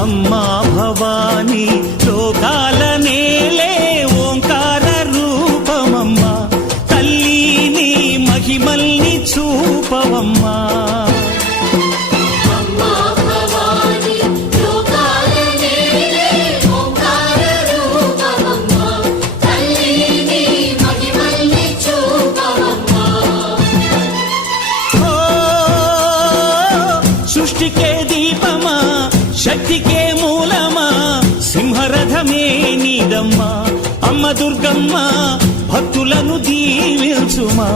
అమ్మా భవానీ లోకాల నేలే ఓంకార రూపమమ్మా, తల్లి నీ మహిమల్ని చూపవమ్మా. సృష్టికే దీపమా, శక్తికే మూలమా, సింహరథమే నీదమ్మా. అమ్మ దుర్గమ్మ భక్తులను దీవించుమా.